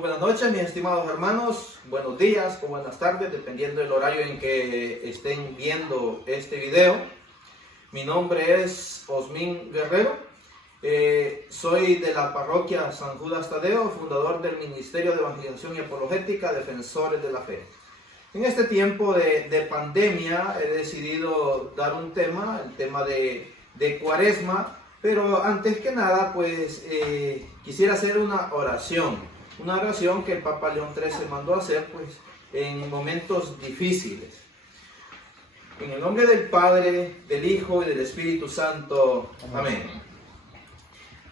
Muy buenas noches, mis estimados hermanos, buenos días o buenas tardes, dependiendo del horario en que estén viendo este video. Mi nombre es Osmin Guerrero, soy de la parroquia San Judas Tadeo, fundador del Ministerio de Evangelización y Apologética, Defensores de la Fe. En este tiempo de pandemia he decidido dar un tema, el tema de Cuaresma, pero antes que nada pues quisiera hacer una oración que el Papa León XIII mandó hacer pues en momentos difíciles. En el nombre del Padre, del Hijo y del Espíritu Santo. Amén.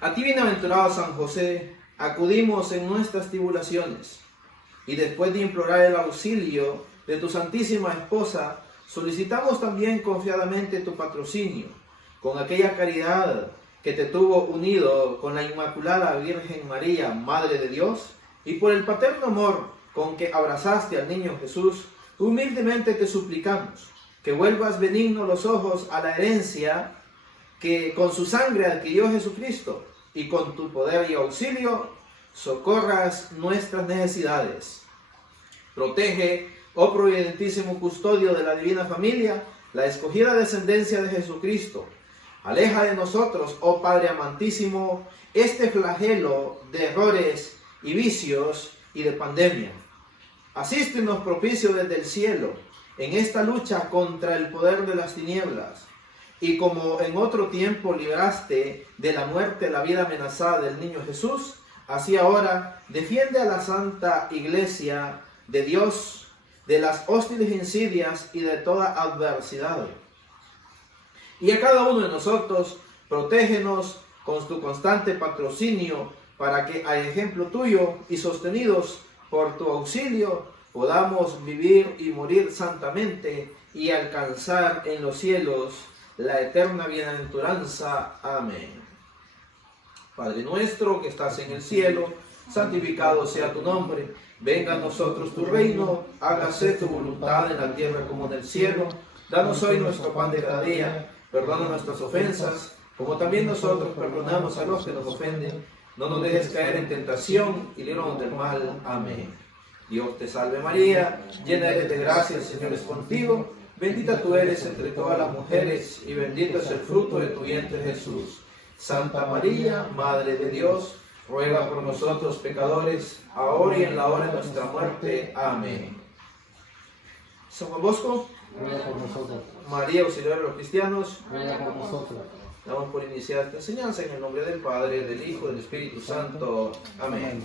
A ti, bienaventurado San José, acudimos en nuestras tribulaciones, y después de implorar el auxilio de tu Santísima Esposa, solicitamos también confiadamente tu patrocinio, con aquella caridad que te tuvo unido con la Inmaculada Virgen María, Madre de Dios, y por el paterno amor con que abrazaste al niño Jesús, humildemente te suplicamos que vuelvas benigno los ojos a la herencia que con su sangre adquirió Jesucristo, y con tu poder y auxilio socorras nuestras necesidades. Protege, oh providentísimo custodio de la divina familia, la escogida descendencia de Jesucristo. Aleja de nosotros, oh Padre amantísimo, este flagelo de errores y vicios y de pandemia. Asístenos propicio desde el cielo en esta lucha contra el poder de las tinieblas, y como en otro tiempo libraste de la muerte la vida amenazada del niño Jesús, así ahora defiende a la Santa Iglesia de Dios de las hostiles insidias y de toda adversidad. Y a cada uno de nosotros, protégenos con tu constante patrocinio, para que a ejemplo tuyo y sostenidos por tu auxilio, podamos vivir y morir santamente y alcanzar en los cielos la eterna bienaventuranza. Amén. Padre nuestro que estás en el cielo, santificado sea tu nombre. Venga a nosotros tu reino, hágase tu voluntad en la tierra como en el cielo. Danos hoy nuestro pan de cada día. Perdona nuestras ofensas, como también nosotros perdonamos a los que nos ofenden. No nos dejes caer en tentación y líbranos del mal. Amén. Dios te salve María, llena eres de gracia, el Señor es contigo. Bendita tú eres entre todas las mujeres, y bendito es el fruto de tu vientre Jesús. Santa María, Madre de Dios, ruega por nosotros pecadores, ahora y en la hora de nuestra muerte. Amén. San Juan Bosco, ruega por nosotros. María, auxiliar de los cristianos, Ruega por nosotros. damos por iniciada esta enseñanza en el nombre del Padre, del Hijo y del Espíritu Santo. Amén.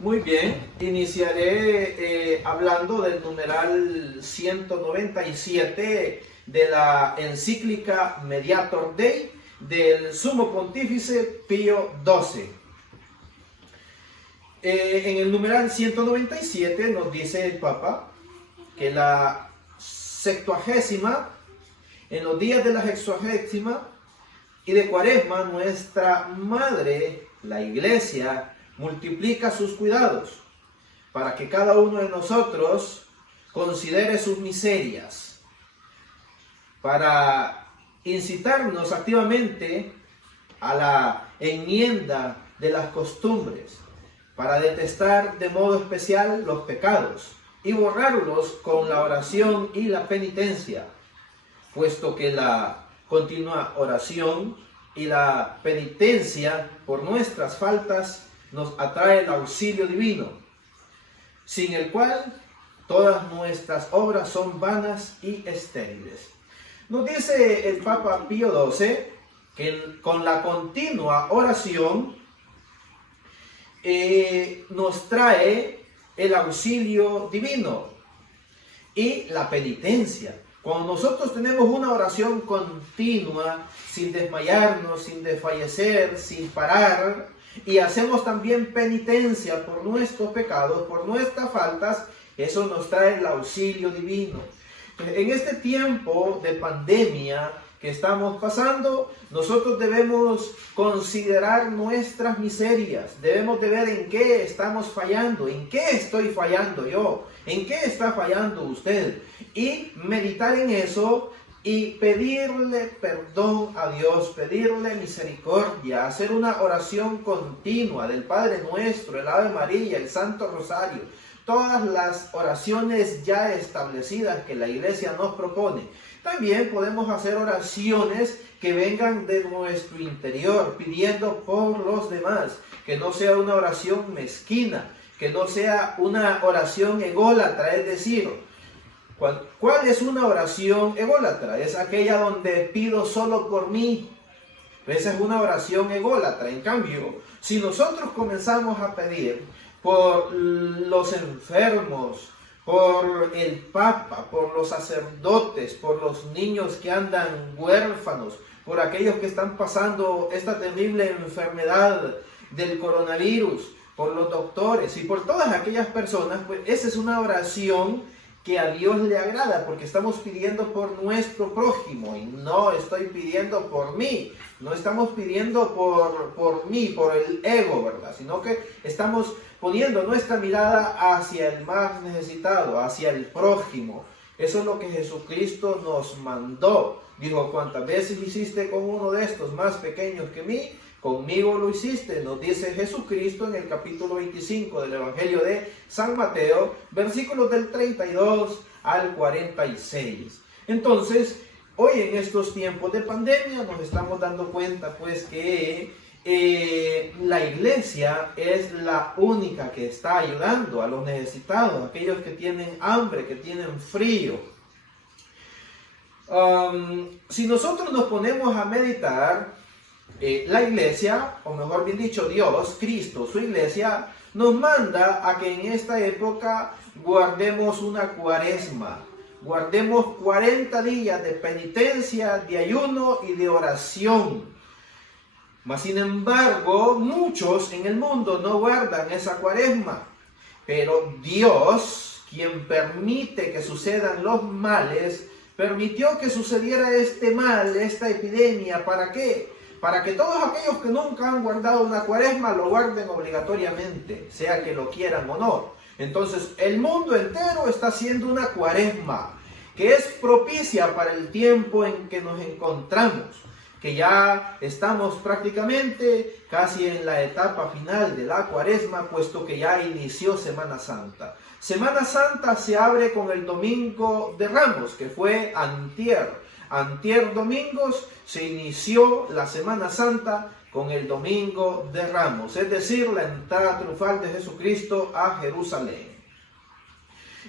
Muy bien, iniciaré hablando del numeral 197 de la encíclica Mediator Dei del Sumo Pontífice Pío XII. En el numeral 197 nos dice el Papa que la sextuagésima, en los días de la sextuagésima y de Cuaresma, nuestra Madre, la Iglesia, multiplica sus cuidados para que cada uno de nosotros considere sus miserias, para incitarnos activamente a la enmienda de las costumbres, para detestar de modo especial los pecados y borrarlos con la oración y la penitencia, puesto que la continua oración y la penitencia por nuestras faltas nos atrae el auxilio divino, sin el cual todas nuestras obras son vanas y estériles. Nos dice el Papa Pío XII que con la continua oración nos trae el auxilio divino y la penitencia. Cuando nosotros tenemos una oración continua, sin desmayarnos, sin desfallecer, sin parar, y hacemos también penitencia por nuestros pecados, por nuestras faltas, eso nos trae el auxilio divino. En este tiempo de pandemia que estamos pasando, nosotros debemos considerar nuestras miserias, debemos de ver en qué estamos fallando, en qué estoy fallando yo, en qué está fallando usted, y meditar en eso y pedirle perdón a Dios, pedirle misericordia, hacer una oración continua del Padre Nuestro, el Ave María, el Santo Rosario, todas las oraciones ya establecidas que la Iglesia nos propone. También podemos hacer oraciones que vengan de nuestro interior, pidiendo por los demás, que no sea una oración mezquina, que no sea una oración ególatra, es decir, ¿cuál es una oración ególatra? Es aquella donde pido solo por mí. Esa es una oración ególatra. En cambio, si nosotros comenzamos a pedir por los enfermos, por el Papa, por los sacerdotes, por los niños que andan huérfanos, por aquellos que están pasando esta terrible enfermedad del coronavirus, por los doctores y por todas aquellas personas, pues esa es una oración que a Dios le agrada, porque estamos pidiendo por nuestro prójimo y no estoy pidiendo por mí, no estamos pidiendo por mí, por el ego, ¿verdad? Sino que estamos poniendo nuestra mirada hacia el más necesitado, hacia el prójimo. Eso es lo que Jesucristo nos mandó. Dijo, ¿cuántas veces hiciste con uno de estos más pequeños que mí? Conmigo lo hiciste, nos dice Jesucristo en el capítulo 25 del Evangelio de San Mateo, versículos del 32 al 46. Entonces, hoy en estos tiempos de pandemia nos estamos dando cuenta pues que la Iglesia es la única que está ayudando a los necesitados, aquellos que tienen hambre, que tienen frío. Si nosotros nos ponemos a meditar, la Iglesia, o mejor bien dicho, Dios, Cristo, su Iglesia, nos manda a que en esta época guardemos una cuaresma, guardemos 40 días de penitencia, de ayuno y de oración. Mas sin embargo, muchos en el mundo no guardan esa cuaresma, pero Dios, quien permite que sucedan los males, permitió que sucediera este mal, esta epidemia. ¿Para qué? Para que todos aquellos que nunca han guardado una cuaresma lo guarden obligatoriamente, sea que lo quieran o no. Entonces, el mundo entero está haciendo una cuaresma, que es propicia para el tiempo en que nos encontramos, que ya estamos prácticamente casi en la etapa final de la cuaresma, puesto que ya inició Semana Santa. Semana Santa se abre con el Domingo de Ramos, que fue antier. Antier domingos se inició la Semana Santa con el Domingo de Ramos, es decir, la entrada triunfal de Jesucristo a Jerusalén.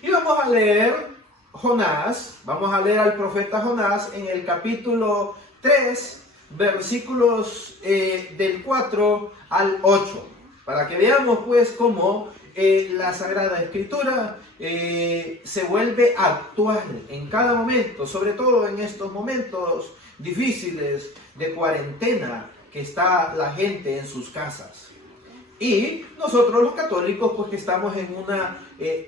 Y vamos a leer Jonás, vamos a leer al profeta Jonás en el capítulo 3, versículos del 4 al 8, para que veamos pues cómo la Sagrada Escritura se vuelve actual en cada momento, sobre todo en estos momentos difíciles de cuarentena que está la gente en sus casas. Y nosotros los católicos pues que estamos en una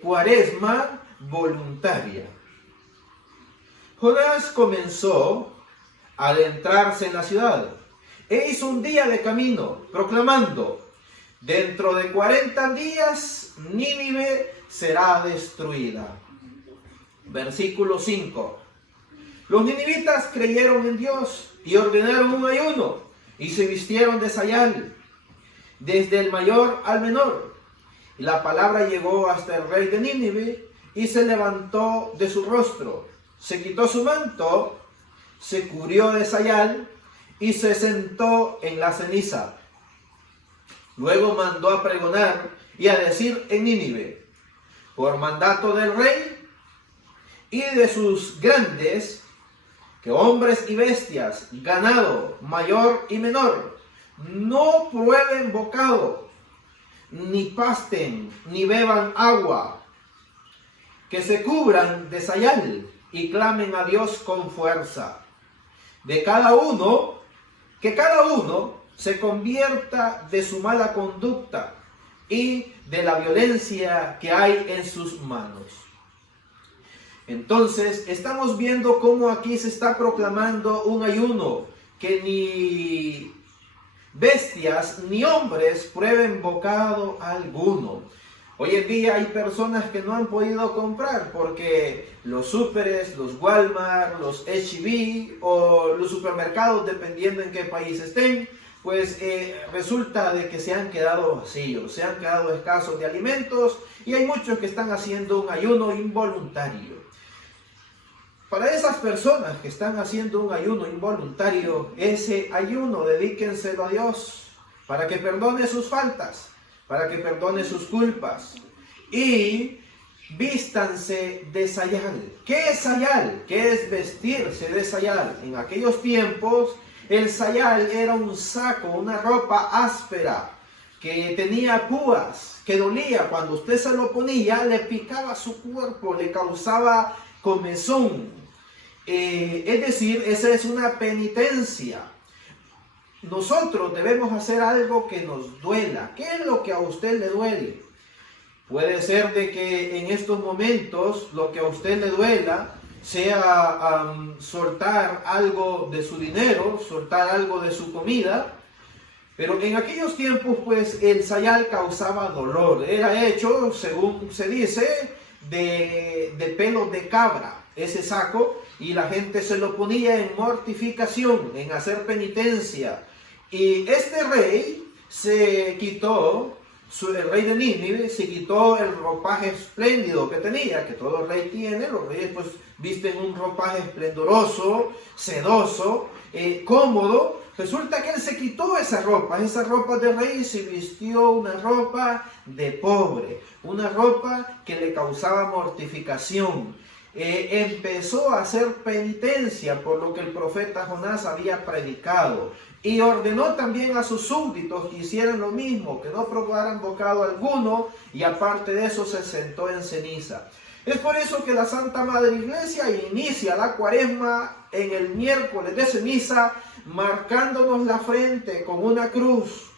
cuaresma voluntaria. Jonás comenzó a adentrarse en la ciudad e hizo un día de camino proclamando: dentro de 40 días Nínive será destruida. Versículo 5. Los ninivitas creyeron en Dios y ordenaron un ayuno y se vistieron de sayal, desde el mayor al menor. Y la palabra llegó hasta el rey de Nínive y se levantó de su rostro, se quitó su manto, se cubrió de sayal y se sentó en la ceniza. Luego mandó a pregonar y a decir en Nínive, por mandato del rey y de sus grandes, que hombres y bestias, ganado, mayor y menor, no prueben bocado, ni pasten, ni beban agua, que se cubran de sayal y clamen a Dios con fuerza. De cada uno, que cada uno se convierta de su mala conducta y de la violencia que hay en sus manos. Entonces, estamos viendo cómo aquí se está proclamando un ayuno, que ni bestias ni hombres prueben bocado alguno. Hoy en día hay personas que no han podido comprar porque los súperes, los Walmart, los H-E-B o los supermercados, dependiendo en qué país estén, pues resulta de que se han quedado vacíos, se han quedado escasos de alimentos y hay muchos que están haciendo un ayuno involuntario. Para esas personas que están haciendo un ayuno involuntario, ese ayuno dedíquenselo a Dios para que perdone sus faltas, para que perdone sus culpas y vístanse de sayal. ¿Qué es sayal? ¿Qué es vestirse de sayal? En aquellos tiempos el sayal era un saco, una ropa áspera que tenía púas, que dolía. Cuando usted se lo ponía, le picaba su cuerpo, le causaba comezón. Es decir, esa es una penitencia. Nosotros debemos hacer algo que nos duela. ¿Qué es lo que a usted le duele? Puede ser de que en estos momentos lo que a usted le duela sea soltar algo de su dinero, soltar algo de su comida. Pero en aquellos tiempos, pues, el sayal causaba dolor. Era hecho, según se dice, de pelos de cabra, ese saco, y la gente se lo ponía en mortificación, en hacer penitencia. Y este rey se quitó, el rey de Nínive, se quitó el ropaje espléndido que tenía, que todo rey tiene. Los reyes pues visten un ropaje esplendoroso, sedoso, cómodo. Resulta que él se quitó esa ropa de rey, y se vistió una ropa de pobre, una ropa que le causaba mortificación. Empezó a hacer penitencia por lo que el profeta Jonás había predicado y ordenó también a sus súbditos que hicieran lo mismo, que no probaran bocado alguno, y aparte de eso se sentó en ceniza. Es por eso que la Santa Madre Iglesia inicia la Cuaresma en el miércoles de ceniza, marcándonos la frente con una cruz.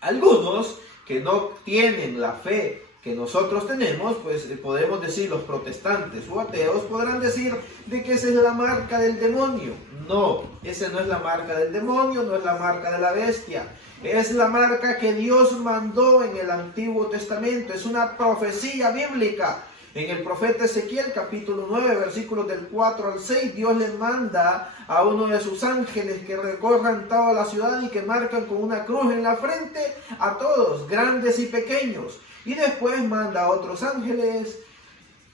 Algunos que no tienen la fe que nosotros tenemos, pues podemos decir, los protestantes o ateos podrán decir de que esa es la marca del demonio. No, esa no es la marca del demonio, no es la marca de la bestia. Es la marca que Dios mandó en el Antiguo Testamento, es una profecía bíblica. En el profeta Ezequiel, capítulo 9, versículos del 4 al 6, Dios le manda a uno de sus ángeles que recorran toda la ciudad y que marcan con una cruz en la frente a todos, grandes y pequeños. Y después manda a otros ángeles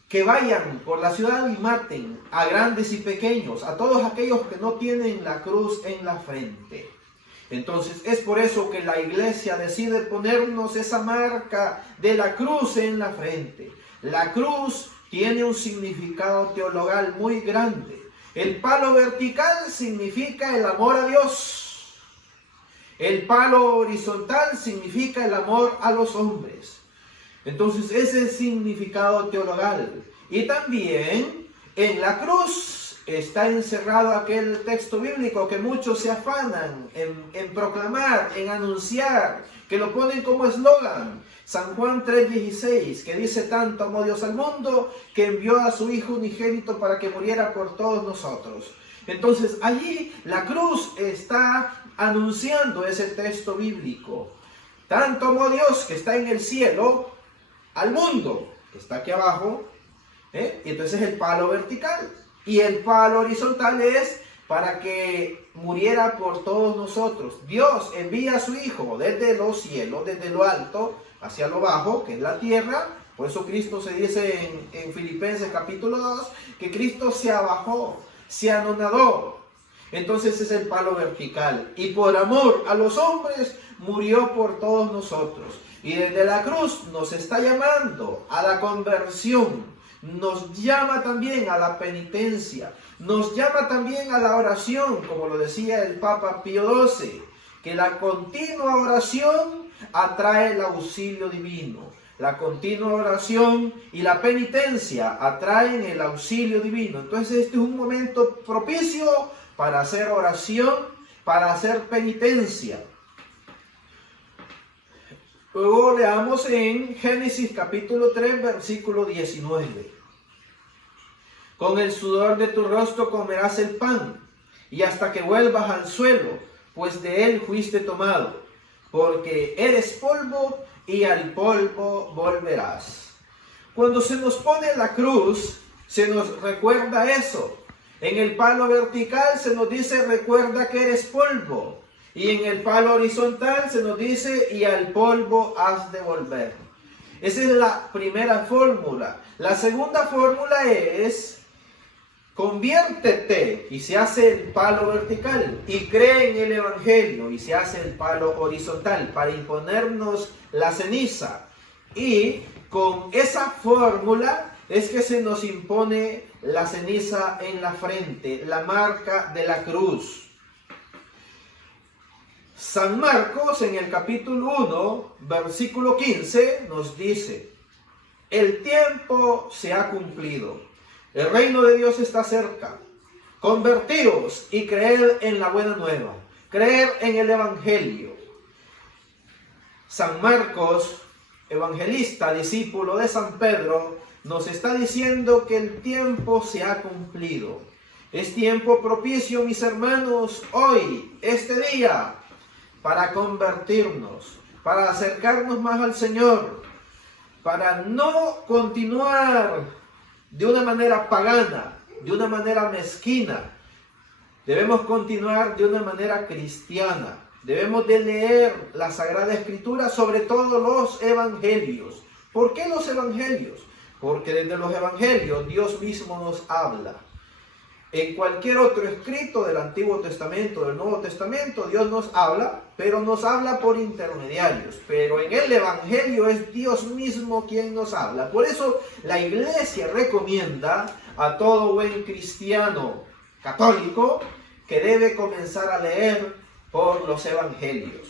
que vayan por la ciudad y maten a grandes y pequeños, a todos aquellos que no tienen la cruz en la frente. Entonces es por eso que la iglesia decide ponernos esa marca de la cruz en la frente. La cruz tiene un significado teologal muy grande. El palo vertical significa el amor a Dios. El palo horizontal significa el amor a los hombres. Entonces ese es el significado teologal. Y también en la cruz está encerrado aquel texto bíblico que muchos se afanan en proclamar, en anunciar, que lo ponen como eslogan. San Juan 3:16, que dice: tanto amó Dios al mundo que envió a su Hijo unigénito para que muriera por todos nosotros. Entonces allí la cruz está anunciando ese texto bíblico. Tanto amó Dios, que está en el cielo, al mundo, que está aquí abajo, y entonces el palo vertical. Y el palo horizontal es para que muriera por todos nosotros. Dios envía a su Hijo desde los cielos, desde lo alto, hacia lo bajo, que es la tierra. Por eso Cristo se dice en Filipenses capítulo 2, que Cristo se abajó, se anonadó. Entonces es el palo vertical. Y por amor a los hombres, murió por todos nosotros. Y desde la cruz nos está llamando a la conversión, nos llama también a la penitencia, nos llama también a la oración, como lo decía el Papa Pío XII, que la continua oración atrae el auxilio divino. La continua oración y la penitencia atraen el auxilio divino. Entonces este es un momento propicio para hacer oración, para hacer penitencia. Luego leamos en Génesis capítulo 3, versículo 19. Con el sudor de tu rostro comerás el pan, y hasta que vuelvas al suelo, pues de él fuiste tomado, porque eres polvo y al polvo volverás. Cuando se nos pone la cruz, se nos recuerda eso. En el palo vertical se nos dice, recuerda que eres polvo. Y en el palo horizontal se nos dice, y al polvo has de volver. Esa es la primera fórmula. La segunda fórmula es, conviértete, y se hace el palo vertical, y cree en el Evangelio, y se hace el palo horizontal, para imponernos la ceniza. Y con esa fórmula es que se nos impone la ceniza en la frente, la marca de la cruz. San Marcos en el capítulo 1, versículo 15 nos dice, el tiempo se ha cumplido, el reino de Dios está cerca, convertíos y creed en la buena nueva, creer en el Evangelio. San Marcos, evangelista, discípulo de San Pedro, nos está diciendo que el tiempo se ha cumplido. Es tiempo propicio, mis hermanos, hoy, este día, para convertirnos, para acercarnos más al Señor, para no continuar de una manera pagana, de una manera mezquina. Debemos continuar de una manera cristiana. Debemos de leer la Sagrada Escritura, sobre todo los Evangelios. ¿Por qué los Evangelios? Porque desde los Evangelios Dios mismo nos habla. En cualquier otro escrito del Antiguo Testamento, del Nuevo Testamento, Dios nos habla, pero nos habla por intermediarios. Pero en el Evangelio es Dios mismo quien nos habla. Por eso la Iglesia recomienda a todo buen cristiano católico que debe comenzar a leer por los Evangelios.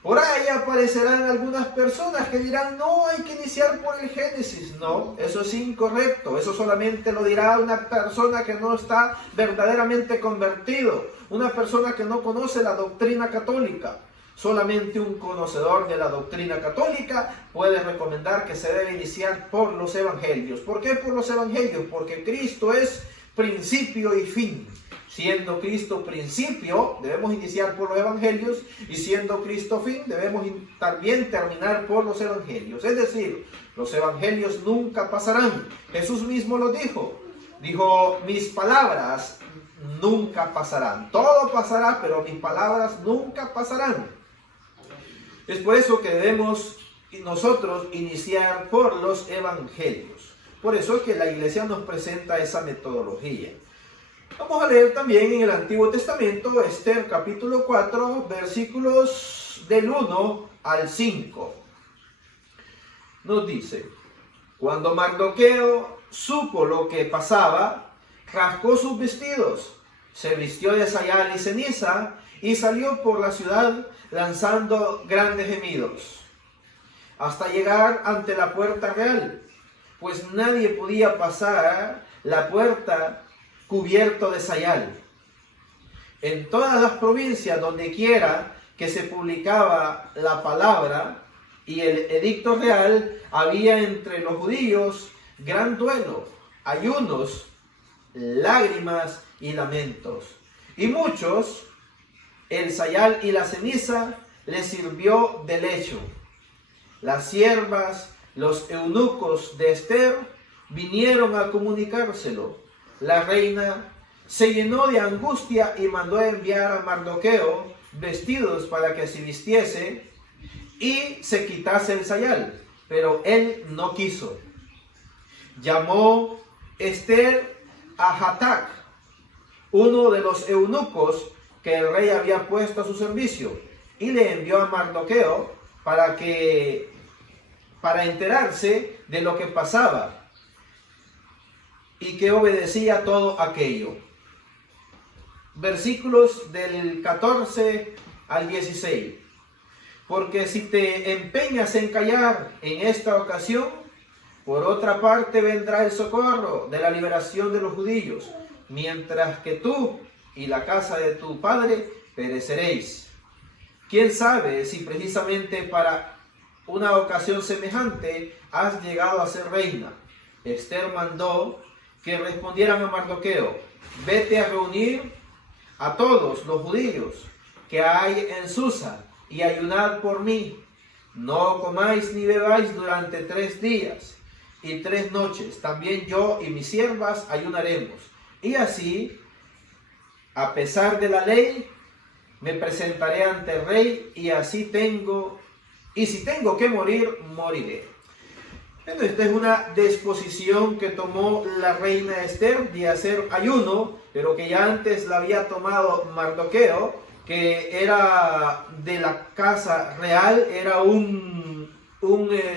Por ahí aparecerán algunas personas que dirán, no, hay que iniciar por el Génesis. No, eso es incorrecto. Eso solamente lo dirá una persona que no está verdaderamente convertido. Una persona que no conoce la doctrina católica. Solamente un conocedor de la doctrina católica puede recomendar que se debe iniciar por los Evangelios. ¿Por qué por los Evangelios? Porque Cristo es principio y fin. Siendo Cristo principio, debemos iniciar por los Evangelios, y siendo Cristo fin, debemos también terminar por los Evangelios. Es decir, los Evangelios nunca pasarán. Jesús mismo lo dijo. Dijo, mis palabras nunca pasarán. Todo pasará, pero mis palabras nunca pasarán. Es por eso que debemos nosotros iniciar por los Evangelios. Por eso es que la Iglesia nos presenta esa metodología. Vamos a leer también en el Antiguo Testamento, Esther capítulo 4, versículos del 1 al 5. Nos dice, cuando Mardoqueo supo lo que pasaba, rasgó sus vestidos, se vistió de sayal y ceniza, y salió por la ciudad lanzando grandes gemidos, hasta llegar ante la puerta real, pues nadie podía pasar la puerta cubierto de sayal. En todas las provincias, donde quiera que se publicaba la palabra y el edicto real, había entre los judíos gran duelo, ayunos, lágrimas y lamentos. Y muchos, el sayal y la ceniza les sirvió de lecho. Las siervas, los eunucos de Esther, vinieron a comunicárselo. La reina se llenó de angustia y mandó enviar a Mardoqueo vestidos para que se vistiese y se quitase el sayal, pero él no quiso. Llamó Esther a Hatac, uno de los eunucos que el rey había puesto a su servicio, y le envió a Mardoqueo para enterarse de lo que pasaba y que obedecía todo aquello. Versículos del 14 al 16. Porque si te empeñas en callar en esta ocasión, por otra parte vendrá el socorro de la liberación de los judíos, mientras que tú y la casa de tu padre pereceréis. ¿Quién sabe si precisamente para una ocasión semejante has llegado a ser reina? Esther mandó que respondieran a Mardoqueo, vete a reunir a todos los judíos que hay en Susa y ayunad por mí, no comáis ni bebáis durante 3 días y 3 noches. También yo y mis siervas ayunaremos. Y así, a pesar de la ley, me presentaré ante el rey y si tengo que morir, moriré. Bueno, esta es una disposición que tomó la reina Esther de hacer ayuno, pero que ya antes la había tomado Mardoqueo, que era de la casa real, era un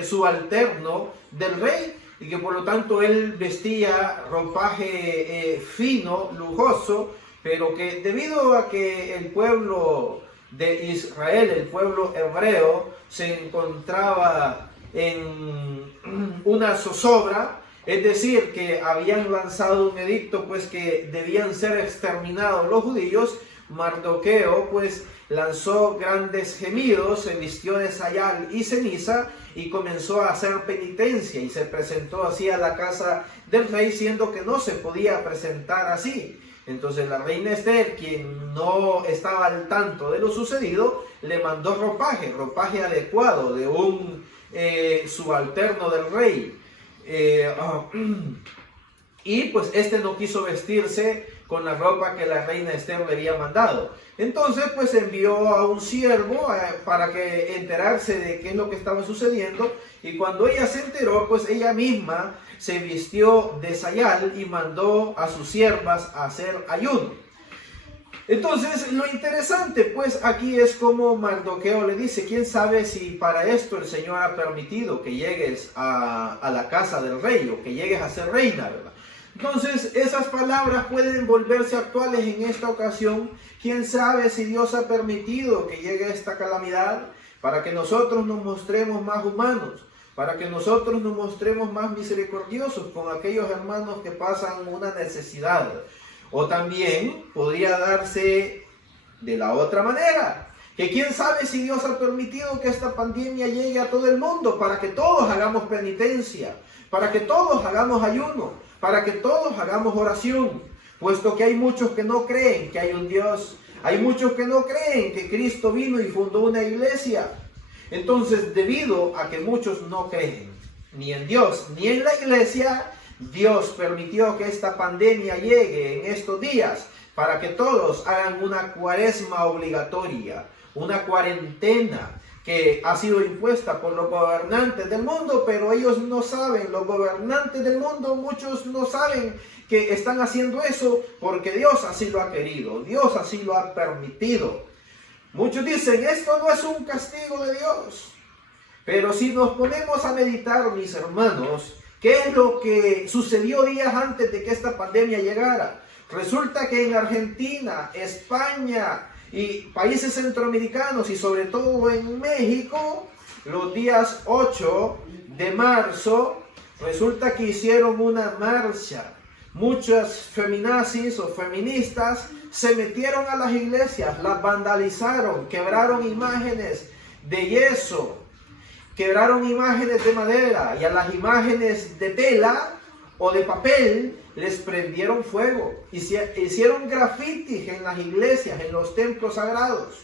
subalterno del rey, y que por lo tanto él vestía ropaje fino, lujoso, pero que debido a que el pueblo de Israel, el pueblo hebreo, se encontraba en una zozobra, es decir, que habían lanzado un edicto pues que debían ser exterminados los judíos, Mardoqueo pues lanzó grandes gemidos, se vistió de sayal y ceniza y comenzó a hacer penitencia y se presentó así a la casa del rey, siendo que no se podía presentar así. Entonces la reina Esther, quien no estaba al tanto de lo sucedido, le mandó ropaje adecuado de un subalterno del rey. Y pues este no quiso vestirse con la ropa que la reina Esther le había mandado. Entonces pues envió a un siervo para que enterarse de qué es lo que estaba sucediendo, y cuando ella se enteró, pues ella misma se vistió de sayal y mandó a sus siervas a hacer ayuno. Entonces lo interesante pues aquí es como Mardoqueo le dice: quién sabe si para esto el Señor ha permitido que llegues a la casa del rey, o que llegues a ser reina, ¿verdad? Entonces esas palabras pueden volverse actuales en esta ocasión. Quién sabe si Dios ha permitido que llegue esta calamidad para que nosotros nos mostremos más humanos, para que nosotros nos mostremos más misericordiosos con aquellos hermanos que pasan una necesidad. O también podría darse de la otra manera, que quién sabe si Dios ha permitido que esta pandemia llegue a todo el mundo para que todos hagamos penitencia, para que todos hagamos ayuno, para que todos hagamos oración, puesto que hay muchos que no creen que hay un Dios, hay muchos que no creen que Cristo vino y fundó una iglesia. Entonces, debido a que muchos no creen ni en Dios ni en la iglesia, Dios permitió que esta pandemia llegue en estos días para que todos hagan una cuaresma obligatoria, una cuarentena que ha sido impuesta por los gobernantes del mundo, pero ellos no saben, los gobernantes del mundo, muchos no saben que están haciendo eso porque Dios así lo ha querido, Dios así lo ha permitido. Muchos dicen: esto no es un castigo de Dios. Pero si nos ponemos a meditar, mis hermanos, ¿qué es lo que sucedió días antes de que esta pandemia llegara? Resulta que en Argentina, España y países centroamericanos, y sobre todo en México, los días 8 de marzo, resulta que hicieron una marcha. Muchas feminazis o feministas se metieron a las iglesias, las vandalizaron, quebraron imágenes de yeso, quebraron imágenes de madera, y a las imágenes de tela o de papel les prendieron fuego. Hicieron grafitis en las iglesias, en los templos sagrados.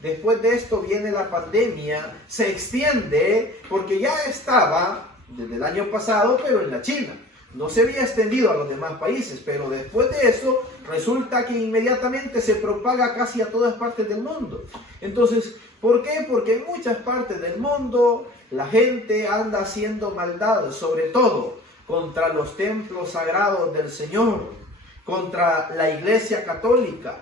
Después de esto viene la pandemia, se extiende porque ya estaba desde el año pasado, pero en la China. No se había extendido a los demás países, pero después de eso resulta que inmediatamente se propaga casi a todas partes del mundo. Entonces, ¿por qué? Porque en muchas partes del mundo la gente anda haciendo maldad, sobre todo contra los templos sagrados del Señor, contra la Iglesia Católica.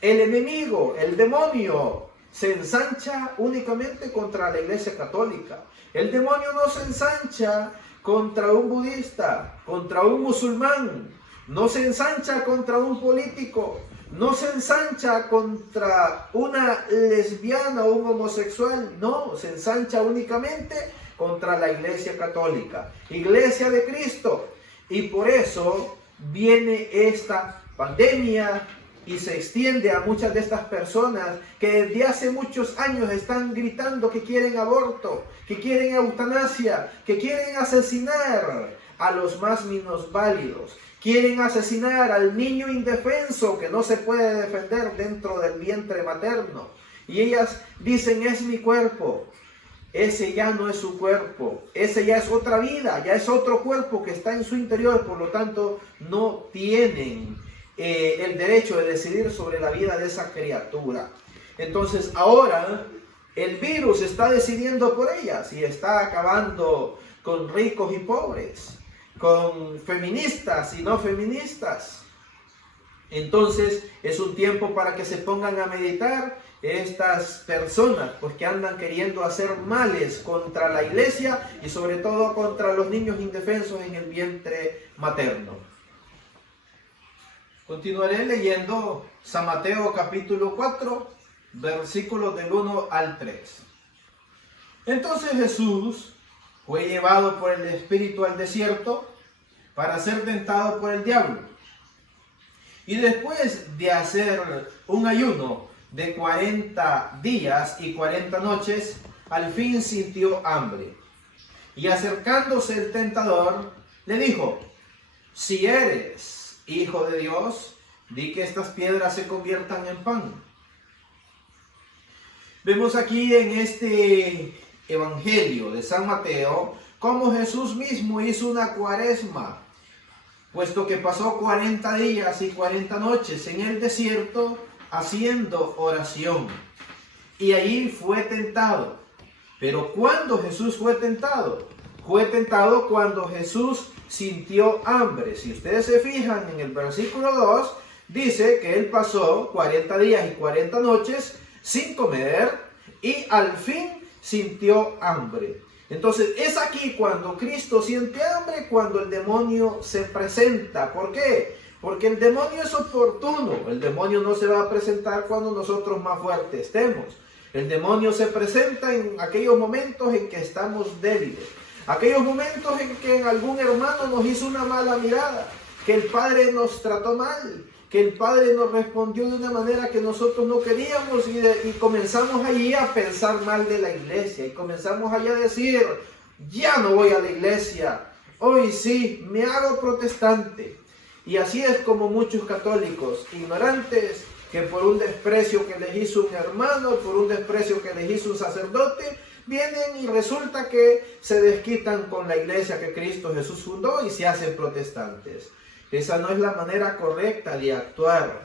El enemigo, el demonio, se ensancha únicamente contra la Iglesia Católica. El demonio no se ensancha contra un budista, contra un musulmán, no se ensancha contra un político, no se ensancha contra una lesbiana o un homosexual, no, se ensancha únicamente contra la Iglesia Católica, Iglesia de Cristo. Y por eso viene esta pandemia y se extiende a muchas de estas personas que desde hace muchos años están gritando que quieren aborto, que quieren eutanasia, que quieren asesinar a los más minusválidos, quieren asesinar al niño indefenso que no se puede defender dentro del vientre materno. Y ellas dicen: es mi cuerpo, ese ya no es su cuerpo, ese ya es otra vida, ya es otro cuerpo que está en su interior, por lo tanto no tienen el derecho de decidir sobre la vida de esa criatura. Entonces ahora el virus está decidiendo por ellas y está acabando con ricos y pobres, con feministas y no feministas. Entonces es un tiempo para que se pongan a meditar estas personas, pues que andan queriendo hacer males contra la iglesia y sobre todo contra los niños indefensos en el vientre materno. Continuaré leyendo San Mateo capítulo 4, versículos del 1 al 3. Entonces Jesús fue llevado por el Espíritu al desierto para ser tentado por el diablo. Y después de hacer un ayuno de 40 días y 40 noches, al fin sintió hambre. Y acercándose el tentador, le dijo: si eres hijo de Dios, di que estas piedras se conviertan en pan. Vemos aquí en este evangelio de San Mateo cómo Jesús mismo hizo una cuaresma, puesto que pasó 40 días y 40 noches en el desierto haciendo oración. Y allí fue tentado. Pero ¿cuándo Jesús fue tentado? Fue tentado cuando Jesús sintió hambre. Si ustedes se fijan en el versículo 2, dice que él pasó 40 días y 40 noches sin comer y al fin sintió hambre. Entonces es aquí cuando Cristo siente hambre, cuando el demonio se presenta. ¿Por qué? Porque el demonio es oportuno. El demonio no se va a presentar cuando nosotros más fuertes estemos. El demonio se presenta en aquellos momentos en que estamos débiles. Aquellos momentos en que algún hermano nos hizo una mala mirada, que el Padre nos trató mal, que el Padre nos respondió de una manera que nosotros no queríamos y comenzamos allí a pensar mal de la iglesia y comenzamos allí a decir: ya no voy a la iglesia, hoy sí, me hago protestante. Y así es como muchos católicos ignorantes, que por un desprecio que les hizo un hermano, por un desprecio que les hizo un sacerdote, vienen y resulta que se desquitan con la iglesia que Cristo Jesús fundó y se hacen protestantes. Esa no es la manera correcta de actuar.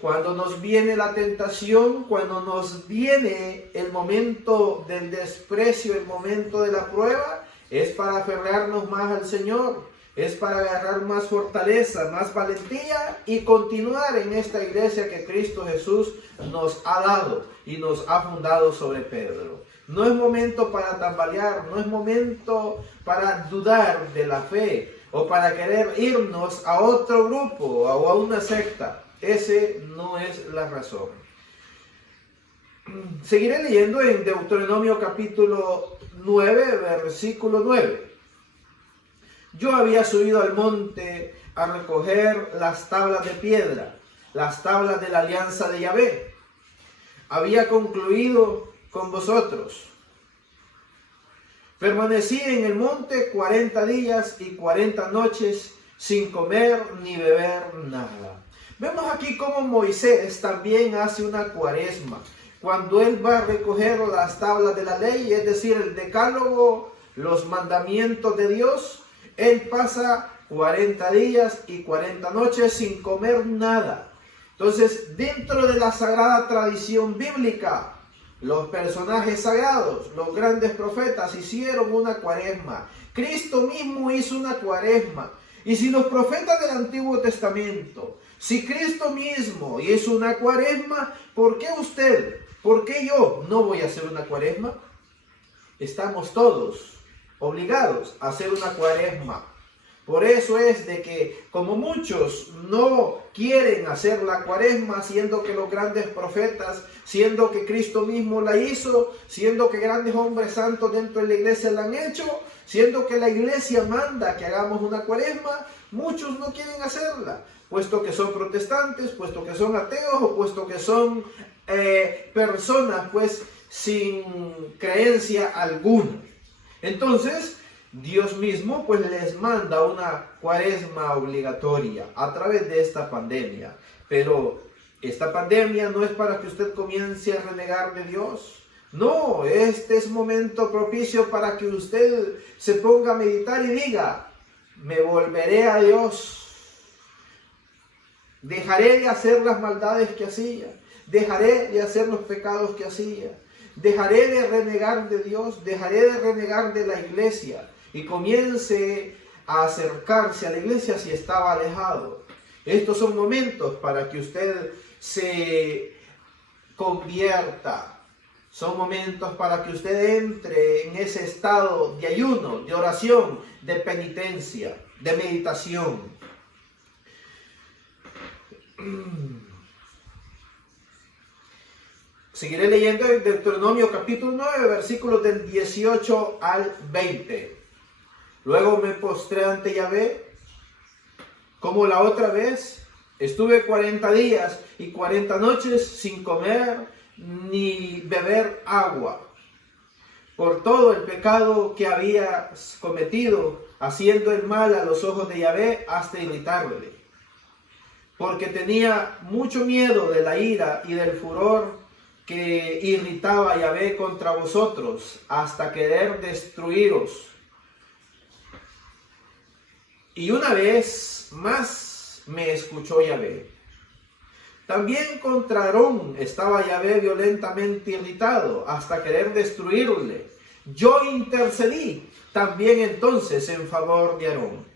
Cuando nos viene la tentación, cuando nos viene el momento del desprecio, el momento de la prueba, es para aferrarnos más al Señor, es para agarrar más fortaleza, más valentía y continuar en esta iglesia que Cristo Jesús nos ha dado y nos ha fundado sobre Pedro. No es momento para tambalear, no es momento para dudar de la fe o para querer irnos a otro grupo o a una secta. Ese no es la razón. Seguiré leyendo en Deuteronomio capítulo 9, versículo 9. Yo había subido al monte a recoger las tablas de piedra, las tablas de la alianza de Yahvé. Había concluido con vosotros. Permanecí en el monte 40 días y 40 noches sin comer ni beber nada. Vemos aquí cómo Moisés también hace una cuaresma. Cuando él va a recoger las tablas de la ley, es decir, el decálogo, los mandamientos de Dios, él pasa 40 días y 40 noches sin comer nada. Entonces, dentro de la sagrada tradición bíblica, los personajes sagrados, los grandes profetas hicieron una cuaresma. Cristo mismo hizo una cuaresma. Y si los profetas del Antiguo Testamento, si Cristo mismo hizo una cuaresma, ¿por qué usted, por qué yo no voy a hacer una cuaresma? Estamos todos obligados a hacer una cuaresma. Por eso es de que, como muchos no quieren hacer la cuaresma, siendo que los grandes profetas, siendo que Cristo mismo la hizo, siendo que grandes hombres santos dentro de la iglesia la han hecho, siendo que la iglesia manda que hagamos una cuaresma, muchos no quieren hacerla, puesto que son protestantes, puesto que son ateos o puesto que son personas pues sin creencia alguna. Entonces, Dios mismo pues les manda una cuaresma obligatoria a través de esta pandemia. Pero esta pandemia no es para que usted comience a renegar de Dios, No, este es momento propicio para que usted se ponga a meditar y diga, me volveré a Dios. Dejaré de hacer las maldades que hacía. Dejaré de hacer los pecados que hacía. Dejaré de renegar de Dios. Dejaré de renegar de la iglesia. Y comience a acercarse a la iglesia si estaba alejado. Estos son momentos para que usted se convierta. Son momentos para que usted entre en ese estado de ayuno, de oración, de penitencia, de meditación. Seguiré leyendo en Deuteronomio capítulo 9, versículos del 18 al 20. Luego me postré ante Yahvé, como la otra vez. Estuve 40 días y 40 noches sin comer ni beber agua, por todo el pecado que había cometido, haciendo el mal a los ojos de Yahvé hasta irritarle. Porque tenía mucho miedo de la ira y del furor que irritaba a Yahvé contra vosotros, hasta querer destruiros. Y una vez más me escuchó Yahvé. También contra Aarón estaba Yahvé violentamente irritado, hasta querer destruirle. Yo intercedí también entonces en favor de Aarón.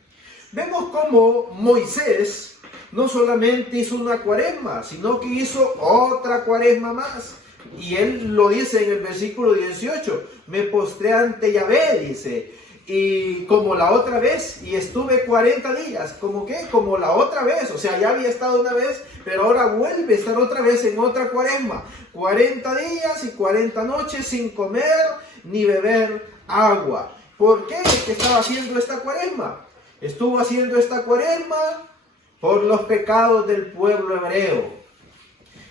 Vemos cómo Moisés no solamente hizo una cuaresma, sino que hizo otra cuaresma más. Y él lo dice en el versículo 18, me postré ante Yahvé, dice, y como la otra vez, y estuve 40 días, ¿como qué? Como la otra vez, o sea, ya había estado una vez, pero ahora vuelve a estar otra vez en otra cuaresma, 40 días y 40 noches sin comer ni beber agua. ¿Por qué es que estaba haciendo esta cuaresma? Estuvo haciendo esta cuaresma por los pecados del pueblo hebreo.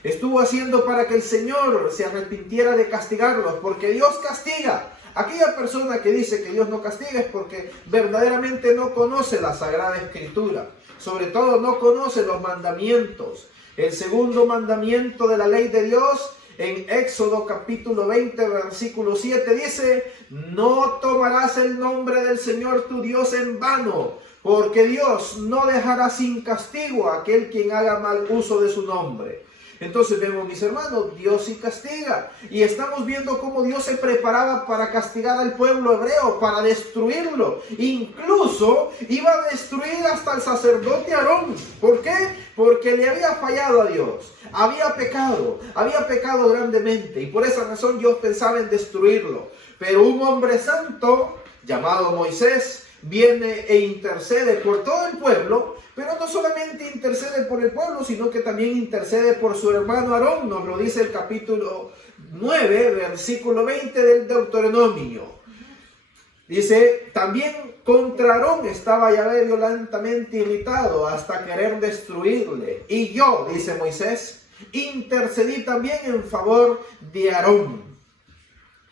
Estuvo haciendo para que el Señor se arrepintiera de castigarlos, porque Dios castiga. Aquella persona que dice que Dios no castiga es porque verdaderamente no conoce la Sagrada Escritura. Sobre todo no conoce los mandamientos. El segundo mandamiento de la ley de Dios en Éxodo capítulo 20 versículo 7 dice, no tomarás el nombre del Señor tu Dios en vano, porque Dios no dejará sin castigo a aquel quien haga mal uso de su nombre. Entonces vemos, mis hermanos, Dios sí castiga. Y estamos viendo cómo Dios se preparaba para castigar al pueblo hebreo, para destruirlo. Incluso iba a destruir hasta el sacerdote Aarón. ¿Por qué? Porque le había fallado a Dios. Había pecado grandemente. Y por esa razón Dios pensaba en destruirlo. Pero un hombre santo, llamado Moisés, viene e intercede por todo el pueblo. Pero no solamente intercede por el pueblo, sino que también intercede por su hermano Aarón. Nos lo dice el capítulo 9, versículo 20 del Deuteronomio. Dice, también contra Aarón estaba Yahvé violentamente irritado hasta querer destruirle. Y yo, dice Moisés, intercedí también en favor de Aarón.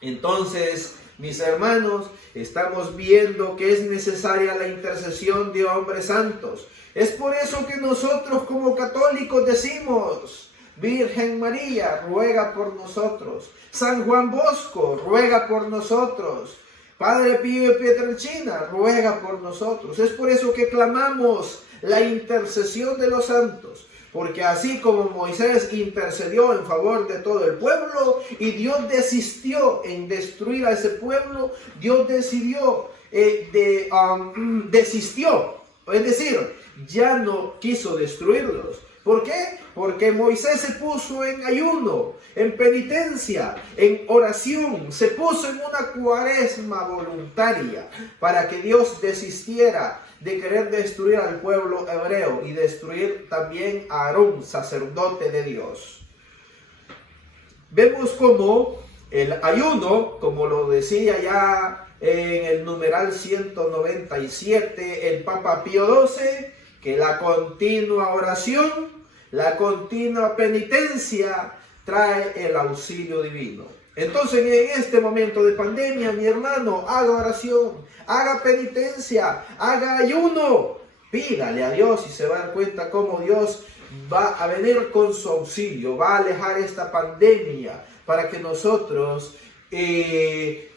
Entonces, mis hermanos, estamos viendo que es necesaria la intercesión de hombres santos. Es por eso que nosotros como católicos decimos, Virgen María, ruega por nosotros. San Juan Bosco, ruega por nosotros. Padre Pío Pietrelcina, ruega por nosotros. Es por eso que clamamos la intercesión de los santos. Porque así como Moisés intercedió en favor de todo el pueblo y Dios desistió en destruir a ese pueblo, Dios desistió, es decir, ya no quiso destruirlos. ¿Por qué? Porque Moisés se puso en ayuno, en penitencia, en oración, se puso en una cuaresma voluntaria para que Dios desistiera de querer destruir al pueblo hebreo y destruir también a Aarón, sacerdote de Dios. Vemos como el ayuno, como lo decía ya en el numeral 197 el Papa Pío XII, que la continua oración, la continua penitencia trae el auxilio divino. Entonces en este momento de pandemia, mi hermano, haga oración, haga penitencia, haga ayuno, pídale a Dios y se va a dar cuenta cómo Dios va a venir con su auxilio, va a alejar esta pandemia para que nosotros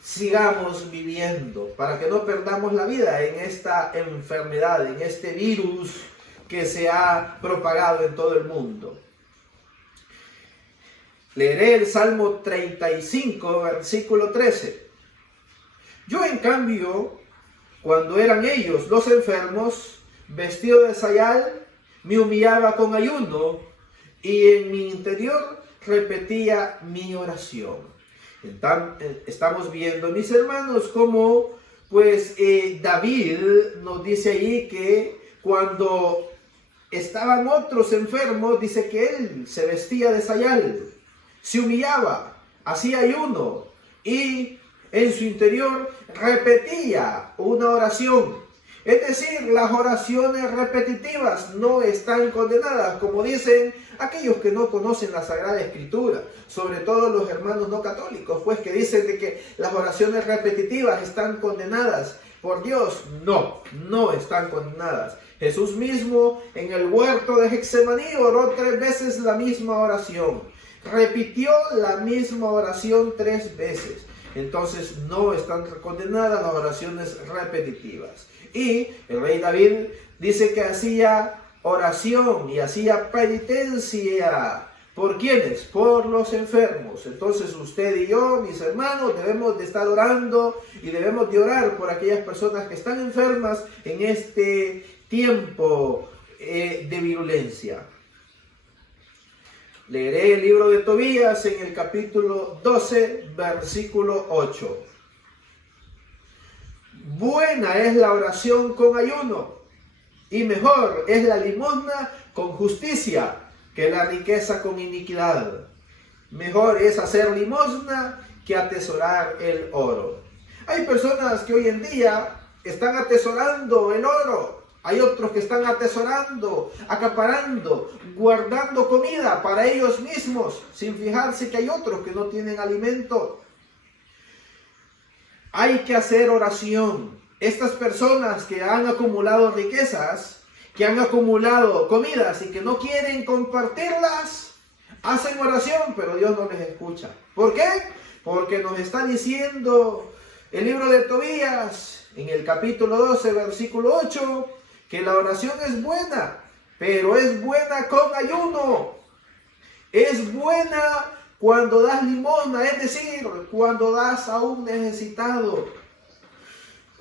sigamos viviendo, para que no perdamos la vida en esta enfermedad, en este virus que se ha propagado en todo el mundo. Leeré el Salmo 35, versículo 13. Yo, en cambio, cuando eran ellos los enfermos, vestido de sayal, me humillaba con ayuno y en mi interior repetía mi oración. Estamos viendo, mis hermanos, cómo pues David nos dice ahí que cuando estaban otros enfermos, dice que él se vestía de sayal, se humillaba, hacía ayuno y en su interior repetía una oración. Es decir, las oraciones repetitivas no están condenadas, como dicen aquellos que no conocen la Sagrada Escritura, sobre todo los hermanos no católicos, pues que dicen de que las oraciones repetitivas están condenadas por Dios. No, no están condenadas. Jesús mismo en el huerto de Getsemaní oró 3 veces la misma oración. Repitió la misma oración 3 veces. Entonces no están condenadas las oraciones repetitivas. Y el rey David dice que hacía oración y hacía penitencia. ¿Por quiénes? Por los enfermos. Entonces usted y yo, mis hermanos, debemos de estar orando y debemos de orar por aquellas personas que están enfermas en este tiempo de virulencia. Leeré el libro de Tobías en el capítulo 12, versículo 8. Buena es la oración con ayuno, y mejor es la limosna con justicia que la riqueza con iniquidad. Mejor es hacer limosna que atesorar el oro. Hay personas que hoy en día están atesorando el oro. Hay otros que están atesorando, acaparando, guardando comida para ellos mismos, sin fijarse que hay otros que no tienen alimento. Hay que hacer oración. Estas personas que han acumulado riquezas, que han acumulado comidas y que no quieren compartirlas, hacen oración, pero Dios no les escucha. ¿Por qué? Porque nos está diciendo el libro de Tobías, en el capítulo 12, versículo 8, que la oración es buena, pero es buena con ayuno. Es buena cuando das limosna, es decir, cuando das a un necesitado.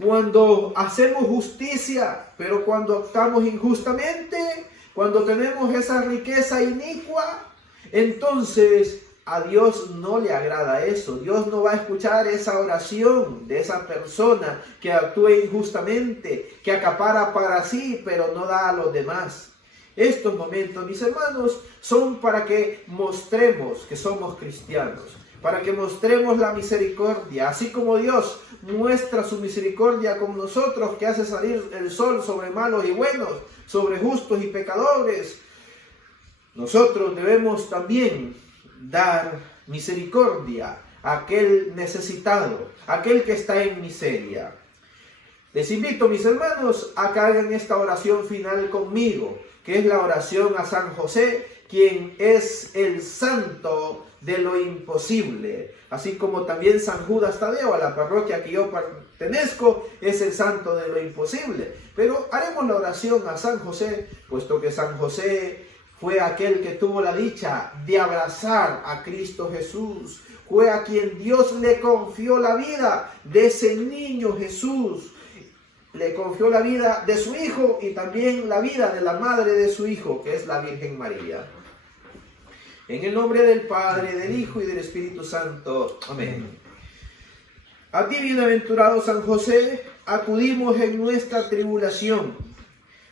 Cuando hacemos justicia, pero cuando actuamos injustamente, cuando tenemos esa riqueza inicua, entonces a Dios no le agrada eso. Dios no va a escuchar esa oración de esa persona que actúe injustamente, que acapara para sí, pero no da a los demás. Estos momentos, mis hermanos, son para que mostremos que somos cristianos, para que mostremos la misericordia, así como Dios muestra su misericordia con nosotros, que hace salir el sol sobre malos y buenos, sobre justos y pecadores. Nosotros debemos también dar misericordia a aquel necesitado, a aquel que está en miseria. Les invito, mis hermanos, a que hagan esta oración final conmigo, que es la oración a San José, quien es el santo de lo imposible, así como también San Judas Tadeo, a la parroquia que yo pertenezco, es el santo de lo imposible. Pero haremos la oración a San José, puesto que San José fue aquel que tuvo la dicha de abrazar a Cristo Jesús, fue a quien Dios le confió la vida de ese niño Jesús, le confió la vida de su hijo y también la vida de la madre de su hijo, que es la Virgen María. En el nombre del Padre, del Hijo y del Espíritu Santo. Amén. A ti, bienaventurado San José, acudimos en nuestra tribulación.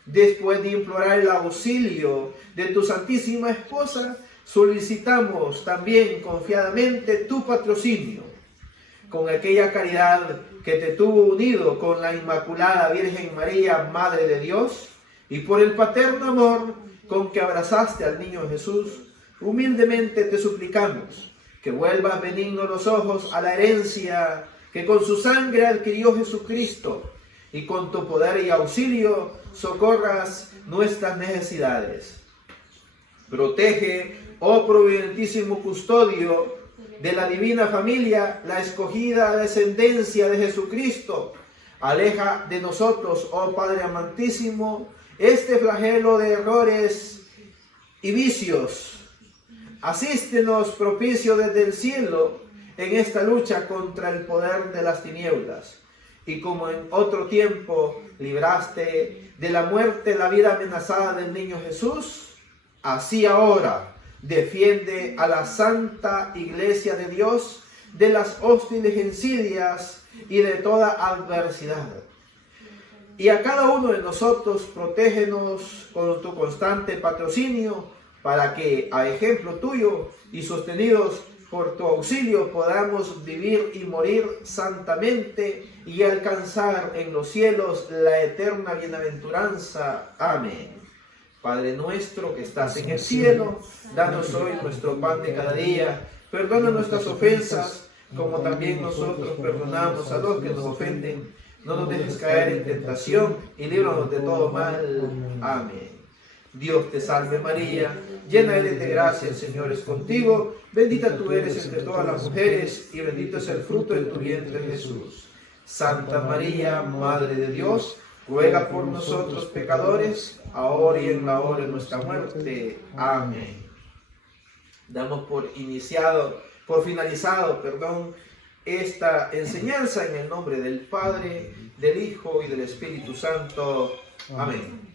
Después de implorar el auxilio de tu Santísima Esposa, solicitamos también confiadamente tu patrocinio. Con aquella caridad que te tuvo unido con la Inmaculada Virgen María, Madre de Dios, y por el paterno amor con que abrazaste al niño Jesús, humildemente te suplicamos que vuelvas benigno los ojos a la herencia que con su sangre adquirió Jesucristo, y con tu poder y auxilio socorras nuestras necesidades. Protege, oh providentísimo custodio de la divina familia, la escogida descendencia de Jesucristo. Aleja de nosotros, oh Padre amantísimo, este flagelo de errores y vicios. Asístenos propicio desde el cielo en esta lucha contra el poder de las tinieblas. Y como en otro tiempo libraste de la muerte la vida amenazada del niño Jesús, así ahora defiende a la Santa Iglesia de Dios de las hostiles insidias y de toda adversidad. Y a cada uno de nosotros protégenos con tu constante patrocinio, para que, a ejemplo tuyo y sostenidos por tu auxilio, podamos vivir y morir santamente y alcanzar en los cielos la eterna bienaventuranza. Amén. Padre nuestro que estás en el cielo, danos hoy nuestro pan de cada día. Perdona nuestras ofensas, como también nosotros perdonamos a los que nos ofenden. No nos dejes caer en tentación y líbranos de todo mal. Amén. Dios te salve María, llena eres de gracia, el Señor es contigo. Bendita tú eres entre todas las mujeres y bendito es el fruto de tu vientre Jesús. Santa María, Madre de Dios, ruega por nosotros pecadores, ahora y en la hora de nuestra muerte. Amén. Damos por finalizado, esta enseñanza en el nombre del Padre, del Hijo y del Espíritu Santo. Amén.